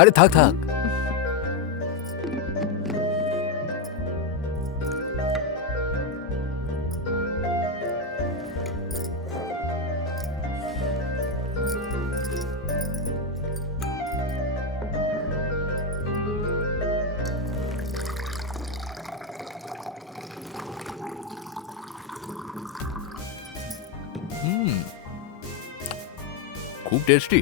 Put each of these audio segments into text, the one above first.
আরে থাক থাক। খুব টেস্টি।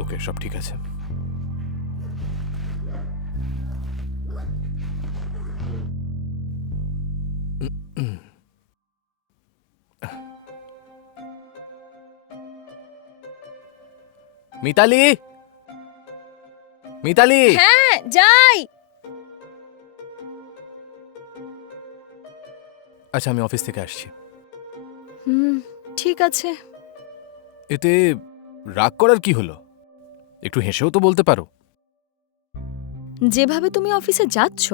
ওকে, সব ঠিক আছে। মিতালি, মিতালি। হ্যাঁ যাই। আচ্ছা, আমি অফিস থেকে আসছি। ঠিক আছে। এতে রাগ করার কি হলো? একটু হেসেও তো বলতে পারো। যেভাবে তুমি অফিসে যাচ্ছ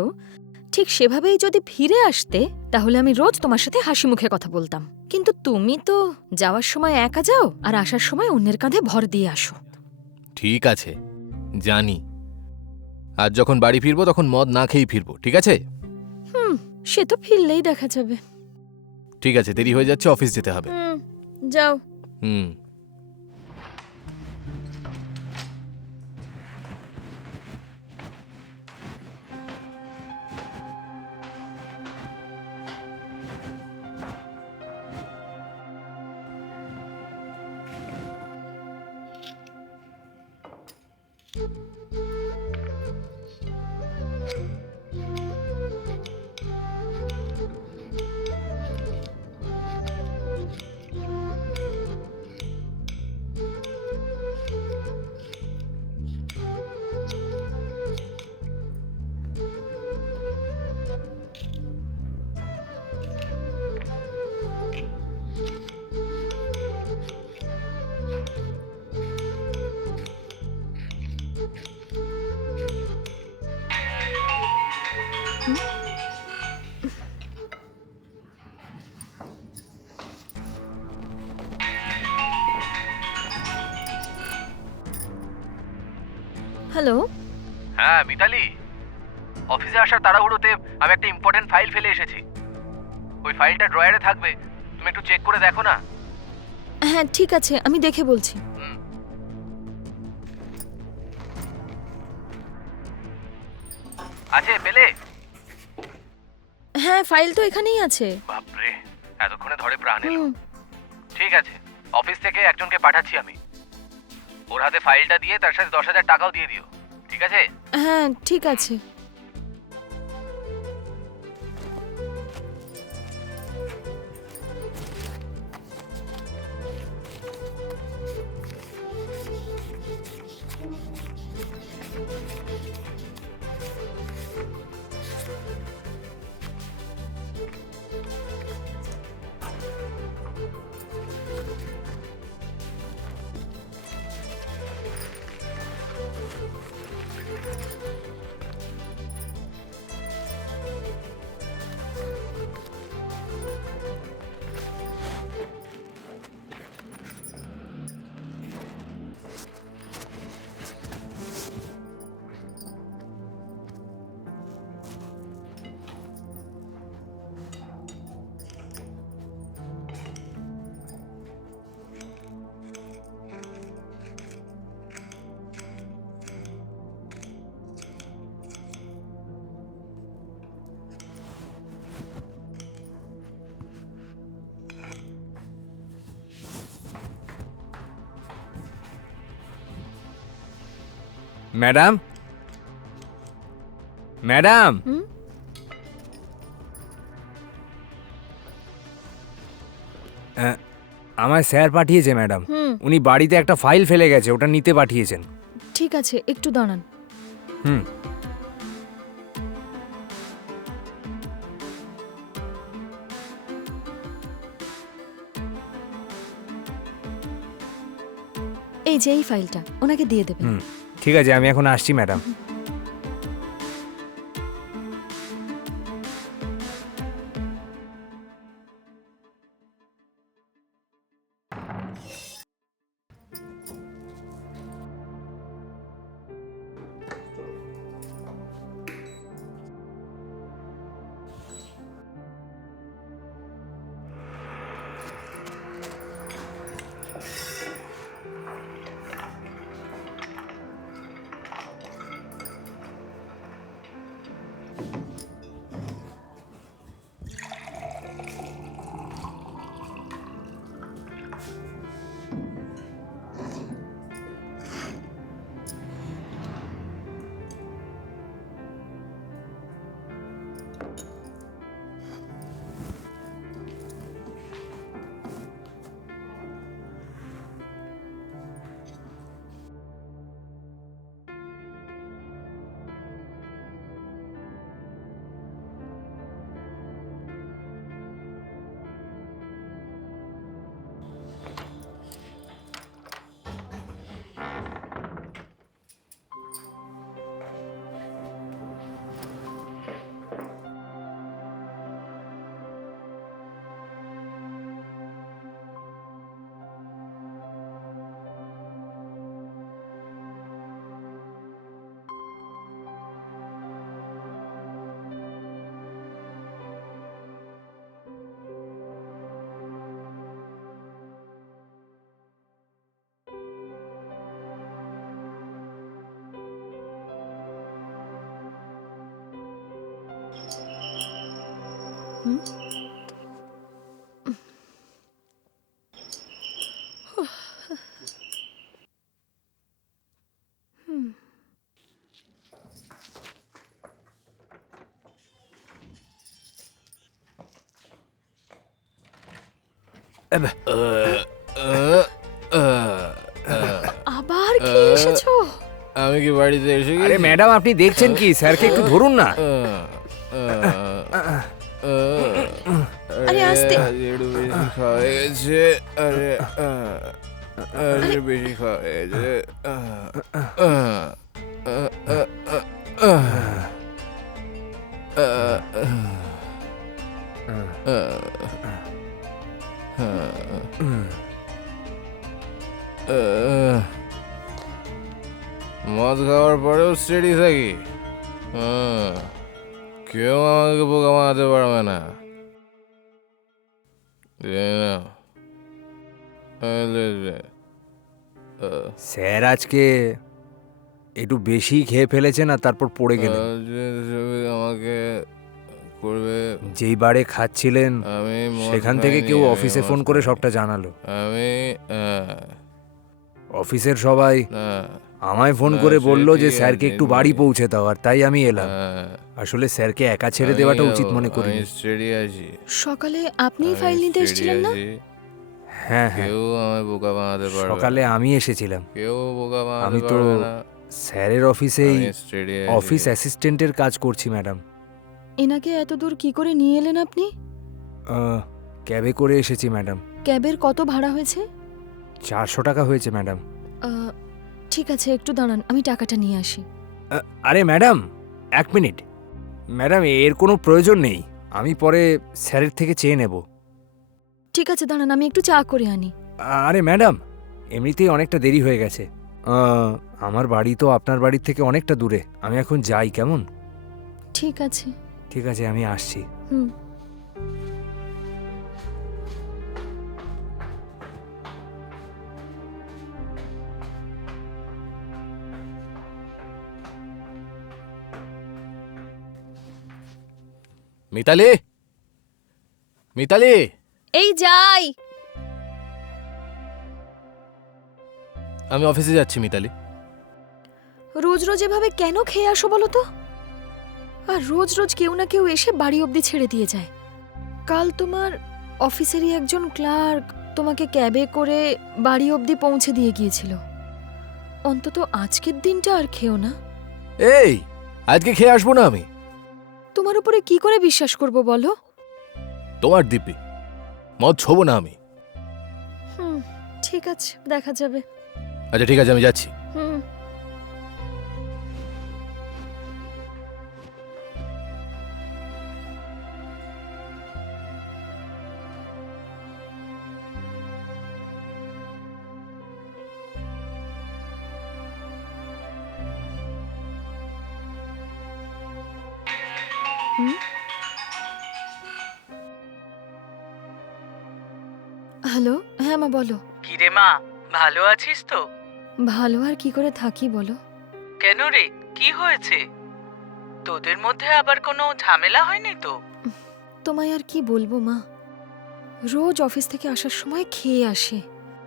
ঠিক সেভাবেই যদি ফিরে আসতে তাহলে আমি রোজ তোমার সাথে হাসি মুখে কথা বলতাম, কিন্তু তুমি তো যাওয়ার সময় একা যাও আর আসার সময় অন্যের কাঁধে ভর দিয়ে আসো। ঠিক আছে, জানি। আজ যখন বাড়ি ফিরবো তখন মদ না খেয়েই ফিরবো, ঠিক আছে? সে তো ফিরলেই দেখা যাবে। ঠিক আছে, দেরি হয়ে যাচ্ছে, অফিস যেতে হবে। যাও। হুম। হ্যালো। হ্যাঁ মিতালি, অফিসে আসার তাড়াহুড়োতে আমি একটা ইম্পর্টেন্ট ফাইল ফেলে এসেছি। ওই ফাইলটা ড্রয়ারে থাকবে, তুমি একটু চেক করে দেখো না। হ্যাঁ ঠিক আছে, আমি দেখে বলছি। আছে পেলে? হ্যাঁ ফাইল তো এখানেই আছে। বাপরে, এতক্ষণে ধরে প্রাণ এলো। হুম, ঠিক আছে, অফিস থেকে একজনকে পাঠাচ্ছি আমি। ওর হাতে ফাইলটা দিয়ে তার সাথে 10,000 টাকাও দিয়ে দিও, ঠিক আছে? হ্যাঁ ঠিক আছে। Madam, madam. হুম? আমায় স্যার পাঠিয়েছে ম্যাডাম। হুম উনি বাড়িতে একটা ফাইল ফেলে গেছে, ওটা নিতে পাঠিয়েছেন। ঠিক আছে, একটু দাঁড়ান। হুম। এই যে এই ফাইলটা ওনাকে দিয়ে দেবেন। হুম, ঠিক আছে, আমি এখন আসছি ম্যাডাম। হুম হুম আবার খেয়ে এসেছো? আমি কি বাড়িতে এসে গেছি? আরে ম্যাডাম, আপনি দেখছেন কি? স্যারকে একটু ধরুন না। আরে আস্তে। একটু বেশি খাওয়া হয়ে গেছে। আরে আরে বেশি খাওয়া হয়ে গেছে। মদ খাওয়ার পরেও স্টেডি থাকি। কেউ আমাকে বোকা বানাতে পারবে না। স্যার আজকে একটু বেশি খেয়ে ফেলেছেন আর তারপর পড়ে গেলেন। আমাকে করবে। যেই বারে খাচ্ছিলেন আমি মদ সেখান থেকে খাইনি, কেউ আমি অফিসে মদ ফোন করে খাইনি। সবটা জানালো। আমি অফিসের সবাই না, আমায় ফোন না, করে সে বলল যে ঠিক স্যারকে আছে, একটু বাড়ি আমি- পৌঁছে দাও, আর তাই আমি এলাম। আসলে স্যারকে একা ছেড়ে আমি দেওয়াটা যাবো, উচিত মনে করি। আমি স্টেডি আছি। সকালে আপনি আমি ফাইল নিতে steady এসেছিলেন না? আছি। হ্যাঁ হ্যাঁ, কেউ আমায় বোকা বানাতে পারবে সকালে না। আমি এসেছিলাম। কেউ বোকা বানাতে আমি তো পারবে না। স্যারের অফিসেই আমি steady আছি। অফিস অ্যাসিস্ট্যান্টের কাজ করছি ম্যাডাম। এনাকে এত দূর কি করে নিয়ে এলেন আপনি? ক্যাবে করে এসেছি ম্যাডাম। ক্যাবের কত ভাড়া হয়েছে? 400 টাকা হয়েছে ম্যাডাম। ঠিক আছে, একটু দাঁড়ান, আমি টাকাটা নিয়ে আসি। আরে ম্যাডাম, 1 মিনিট। ম্যাডাম, এর কোনো প্রয়োজন নেই, আমি পরে স্যারের থেকে চেয়ে নেব। ঠিক আছে দাঁড়ান, আমি একটু চা করে আনি। আরে ম্যাডাম, এমনিতেই অনেকটা দেরি হয়ে গেছে। আমার বাড়ি তো আপনার বাড়ির থেকে অনেকটা দূরে, আমি এখন যাই, কেমন? ঠিক আছে। ঠিক আছে, আমি আসছি। হুম মিতালি, মিতালি, এই যাই। আমি অফিসে যাচ্ছি মিতালি। রোজ রোজ এভাবে কেন খেয়ে আসো বলো তো? আর রোজ রোজ কেউ না কেউ এসে বাড়ি অবধি ছেড়ে দিয়ে যায়। কাল তোমার অফিসেরই একজন ক্লার্ক তোমাকে ক্যাবে করে বাড়ি অবধি পৌঁছে দিয়ে গিয়েছিল। অন্তত আজকের দিনটা আর খেও না। এই আজকে খেয়ে আসবো না আমি। তোমার উপরে কি করে বিশ্বাস করব বলো? তোমার দিব্যি মদ ছোবো না আমি। হুম, ঠিক আছে, দেখা যাবে। আচ্ছা ঠিক আছে, আমি যাচ্ছি। হুম। হ্যালো, হ্যাঁ মা বলো। কিরে মা, ভালো আছিস তো? ভালো আর কি করে থাকি বলো? কেন রে, কি হয়েছে? তোদের মধ্যে আবার কোনো ঝামেলা হয়নি তো? তোমায় আর কি বলবো মা, রোজ অফিস থেকে আসার সময় খেয়ে আসে।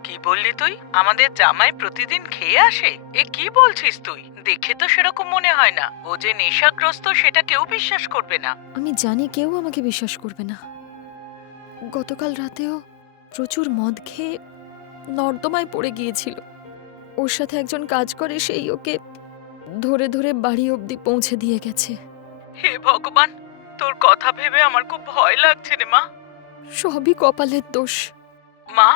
কি বললি তুই? আমাদের জামাই প্রতিদিন খেয়ে আসে? এ কি বলছিস তুই? দেখে তো সেরকম মনে হয় না। ও যে নেশাগ্রস্ত সেটা কেউ বিশ্বাস করবে না। আমি জানি কেউ আমাকে বিশ্বাস করবে না। গতকাল রাতেও প্রচুর মদ খেয়ে নর্দমায় পড়ে গিয়েছিল। ওর সাথে একজন কাজ করে, সেই ওকে ধরে ধরে বাড়ি অবধি পৌঁছে দিয়ে গেছে। হে ভগবান, তোর কথা ভেবে আমার খুব ভয় লাগছে রে মা। সবই কপালের দোষ। মা,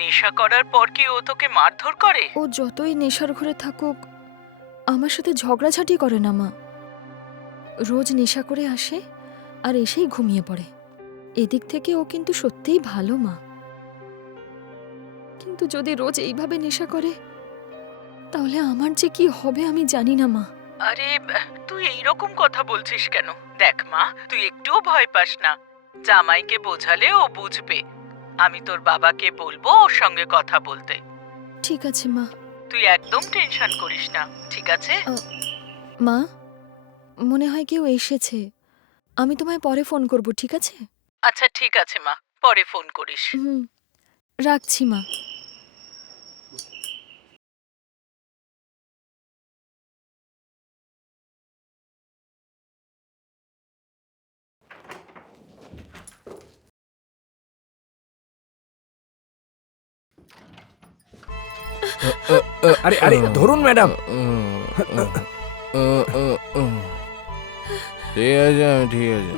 নেশা করার পর কি ও তোকে মারধর করে? ও যতই নেশার ঘরে থাকুক আমার সাথে ঝগড়াঝাটি করে না মা। রোজ নেশা করে আসে আর এসেই ঘুমিয়ে পড়ে। এদিক থেকে ও কিন্তু সত্যিই ভালো মা। কিন্তু যদি রোজ এইভাবে নেশা করে তাহলে আমার যে কি হবে আমি জানি না মা। আরে তুই এইরকম কথা বলছিস কেন? দেখ মা, তুই একটুও ভয় পাস না। জামাইকে বোঝালে ও বুঝবে। আমি তোর বাবাকে বলবো ওর সঙ্গে কথা বলতে। ঠিক আছে মা। তুই একদম টেনশন করিস না, ঠিক আছে? মা, মনে হয় কেউ এসেছে। আমি তোমায় পরে ফোন করব, ঠিক আছে? আচ্ছা ঠিক আছে মা, পরে ফোন করিস। হুম, রাখছি মা। আরে আরে ধরুন ম্যাডাম। ঠিক আছে, আমি ঠিক আছে,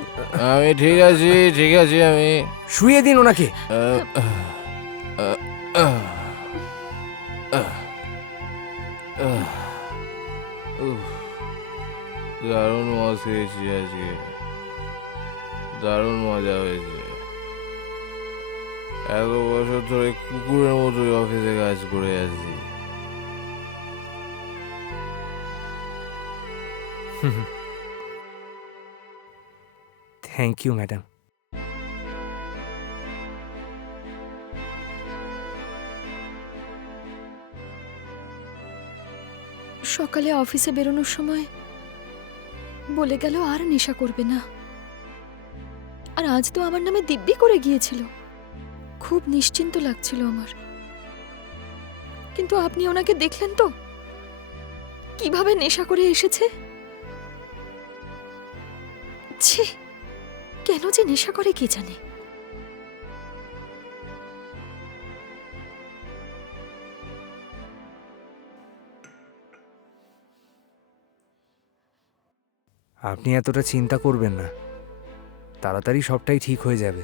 আমি ঠিক আছি, ঠিক আছে আমি। শুয়ে দিন ওনাকে। দারুণ মজা খেয়েছি আজকে, দারুণ মজা হয়েছে। এত বছর ধরে কুকুরের মতোই অফিসে কাজ করে আছি। Thank you madam. সকালে অফিসে বেরোনোর সময় বলে গেল আর নেশা করবে না। আর আজ তো আমার নামে দিব্যি করে গিয়েছিল। খুব নিশ্চিন্ত লাগছিল আমার। কিন্তু আপনি ওনাকে দেখলেন তো কিভাবে নেশা করে এসেছে? ছি, কেন যে নেশা করে কে জানে। আপনি এতটা চিন্তা করবেন না, তাড়াতাড়ি সবটাই ঠিক হয়ে যাবে।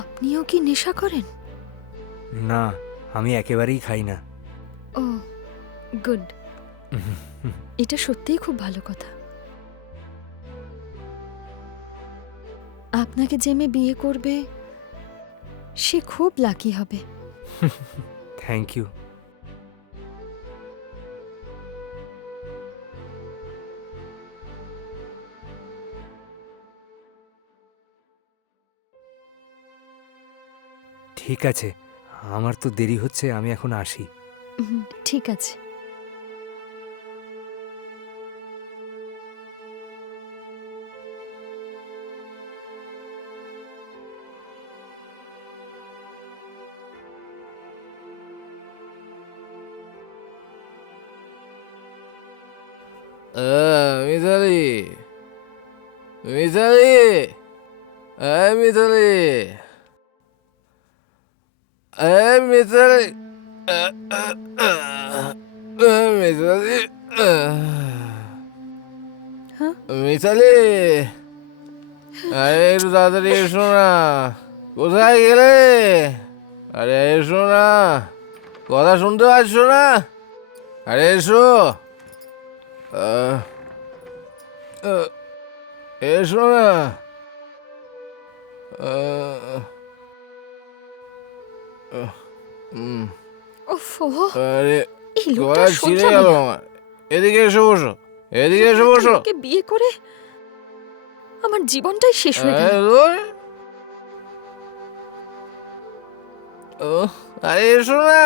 আপনিও কি নেশা করেন? না, আমি একেবারেই খাই না। ও গুড, এটা সত্যিই খুব ভালো কথা। আপনাকে যে মেয়ে বিয়ে করবে সে খুব লাকি হবে। Thank you. ঠিক আছে, আমার তো দেরি হচ্ছে, আমি এখন আসি। ঠিক আছে। মিতালি, মিতালি, এই মিতালি, এই মিতালি, মিতালি, হ্যাঁ? মিতালি, আরে একটু তাড়াতাড়ি এসো না। কোথায় গেলে? আরে এসো না, কথা শুনতে পাচ্ছ না? আরে এসো, এসো না। ওফো, আরে এই লোকটা গলা সহ্য ছিঁড়ে হবে গেল না। আমার। এদিকে এসে বসো, এদিকে এসে বসো। লোককে বিয়ে করে আমার জীবনটাই শেষ হয়ে গেল। আরে এসো না।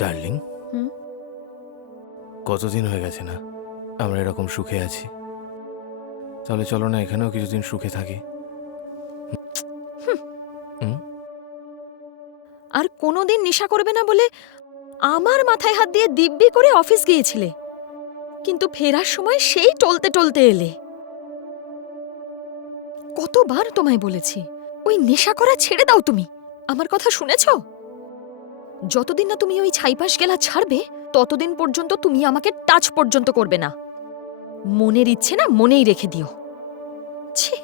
ডার্লিং, হুম? কতদিন হয়ে গেছে না আমরা এরকম সুখে আছি। তাহলে চলো না এখানেও কিছুদিন সুখে থাকি। আর কোনোদিন নেশা করবে না বলে আমার মাথায় হাত দিয়ে দিব্যি করে অফিস গিয়েছিলে, কিন্তু ফেরার সময় সেই টলতে টলতে এলে। কতবার তোমায় বলেছি ওই নেশা করা ছেড়ে দাও। তুমি আমার কথা শুনেছো? যতদিন না তুমি ওই ছাইপাশ গেলা ছাড়বে, ততদিন পর্যন্ত তুমি আমাকে টাচ পর্যন্ত করবে না। মনের ইচ্ছে না মনেই রেখে দিও। ছি।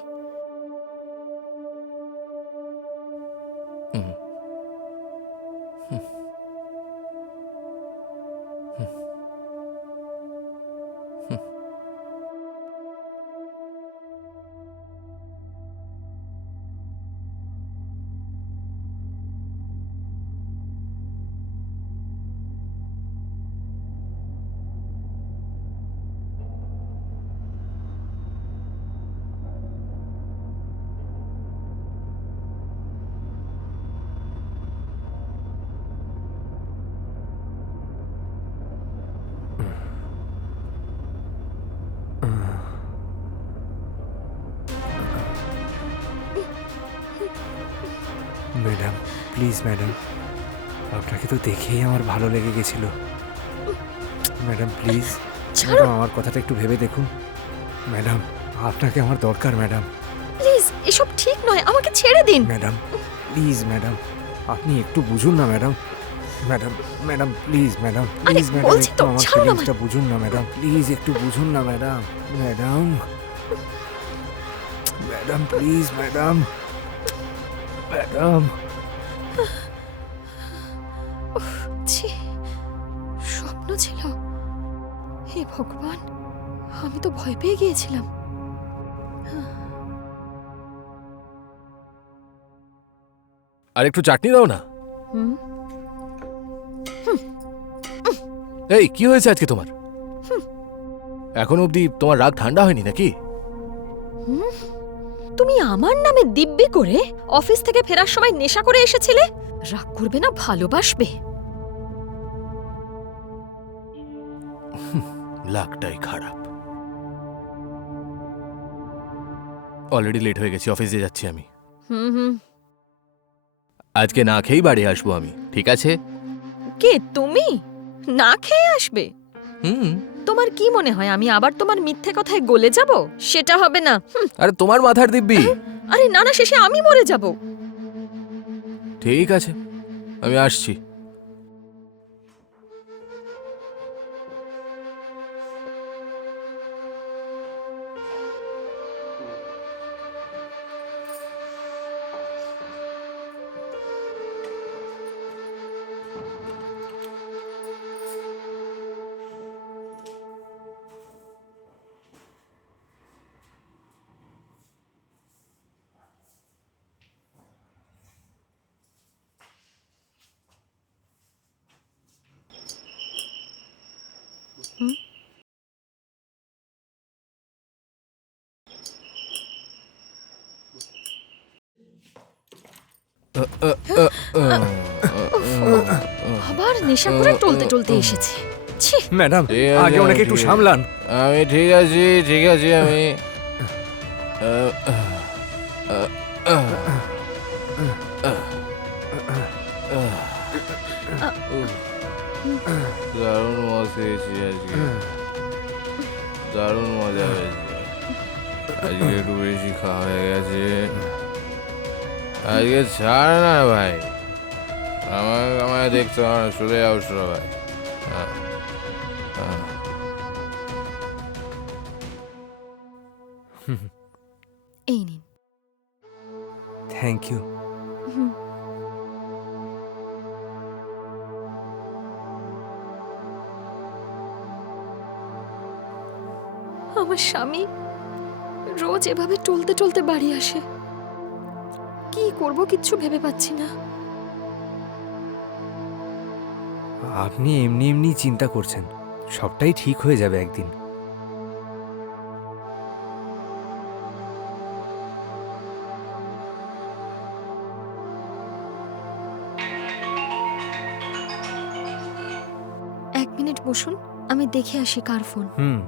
ম্যাডাম, প্লিজ ম্যাডাম, আপনাকে তো দেখেই আমার ভালো লেগে গেছিল। ম্যাডাম প্লিজ, ছাড়ো ম্যাডাম আমার কথাটা একটু ভেবে দেখুন। ম্যাডাম, আপনাকে আমার দরকার ম্যাডাম। প্লিজ, এসব ঠিক নয়, আমাকে ছেড়ে দিন। ম্যাডাম প্লিজ ম্যাডাম, আপনি একটু বুঝুন না madam. Madam, madam please madam, please madam, বলছি একটু তো, আমার ছাড়ো না ফিলিংসটা বুঝুন না ম্যাডাম, প্লিজ একটু বুঝুন না madam. Madam, madam please madam, madam. ছি, স্বপ্ন ছিল। হে ভগবান, আমি তো ভয় পেয়ে গিয়েছিলাম। আর একটু চাটনি দাও না। হুম? এই কি হয়েছে আজকে তোমার? এখন অবধি তোমার রাগ ঠান্ডা হয়নি নাকি? তুমি আমার নামে দিব্যি করে অফিস থেকে ফেরার সময় নেশা করে এসেছিলে। রাগ করবে না, ভালোবাসবে। লাগটাই খারাপ। অলরেডি লেট হয়ে গেছি, অফিসে যাচ্ছি আমি। হুম হুম। আজকে না খেয়েই বাড়ি আসবো আমি, ঠিক আছে? কে তুমি? না খেয়ে আসবে? হুম। তোমার কি মনে হয় আমি আবার তোমার মিথ্যে কথায় গলে যাব? সেটা হবে না। আরে তোমার মাথার দিব্যি। আরে না না, শেষে আমি মরে যাব। ঠিক আছে, আমি আসছি। হুম? আবার নেশা করে টলতে টলতে এসেছে। ছি! ম্যাডাম ঠিক আছে, আগে ওনাকে একটু ঠিক আছে। সামলান। আমি ঠিক আছি, ঠিক আছি আমি। দারুণ মজা পেয়েছি আজকে, দারুণ মজা হয়েছে। আজকে একটু বেশি খাওয়া হয়ে গেছে। আজকে ছাড় না ভাই, আমায় দেখতে হবে না, চলে যাও সবাই। হ্যাঁ, হ্যাঁ। এই নিন। Thank you. হুম। আমার স্বামী রোজ এভাবে টলতে টলতে বাড়ি আসে। কি করব কিচ্ছু ভেবে পাচ্ছি না। আপনি এমনি এমনি চিন্তা করছেন, সবটাই ঠিক হয়ে যাবে একদিন। এক মিনিট বসুন, আমি দেখে আসি কার ফোন। হুম।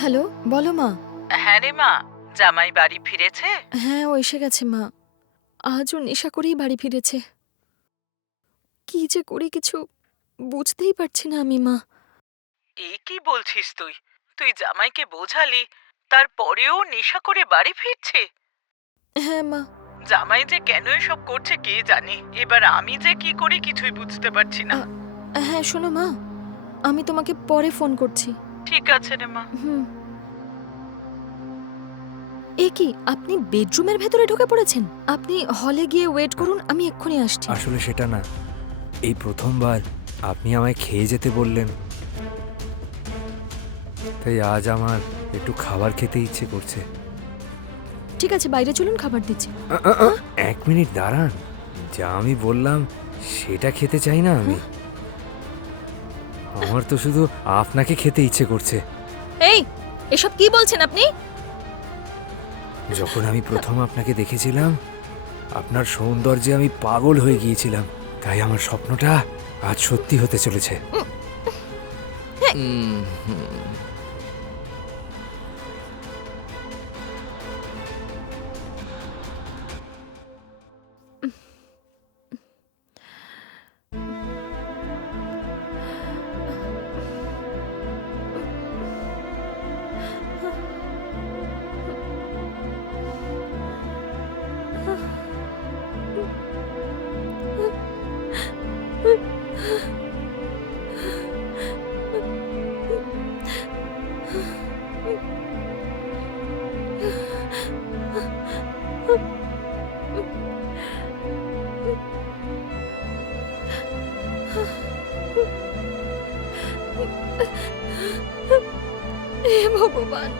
হ্যালো, বলো মা। হ্যাঁ রে মা, জামাই বাড়ি ফিরেছে? হ্যাঁ, ও এসে গেছে মা। আজও নেশা করেই বাড়ি ফিরেছে। কি যে করি কিছু বুঝতেই পারছি না আমি মা। এই কি বলছিস তুই? তুই জামাইকে বোঝালি, তারপরেও নেশা করে বাড়ি ফিরছে? হ্যাঁ মা। জামাই যে কেন এসব করছে কে জানে। এবার আমি যে কি করি কিছুই বুঝতে পারছি না। হ্যাঁ শোনো মা, আমি তোমাকে পরে ফোন করছি। ঠিক আছে রে মা। হুম। এ কি, আপনি বেডরুমের ভেতরে ঢুকে পড়েছেন? আপনি হলে গিয়ে ওয়েট করুন, আমি এক্ষুনি আসছি। আসলে সেটা না, এই প্রথমবার আপনি আমায় খেয়ে যেতে বললেন, তাই আজ আমার একটু খাবার খেতে ইচ্ছে করছে। ঠিক আছে, বাইরে চলুন, খাবার দিচ্ছি। এক মিনিট দাঁড়ান, যা আমি বললাম সেটা খেতে চাই না আমি। আমার তো শুধু আপনাকে খেতে ইচ্ছে করছে। এই, এসব কি বলছেন আপনি? যখন আমি প্রথম আপনাকে দেখেছিলাম, আপনার সৌন্দর্যে আমি পাগল হয়ে গিয়েছিলাম, তাই আমার স্বপ্নটা আজ সত্যি হতে চলেছে। হে ভগবান!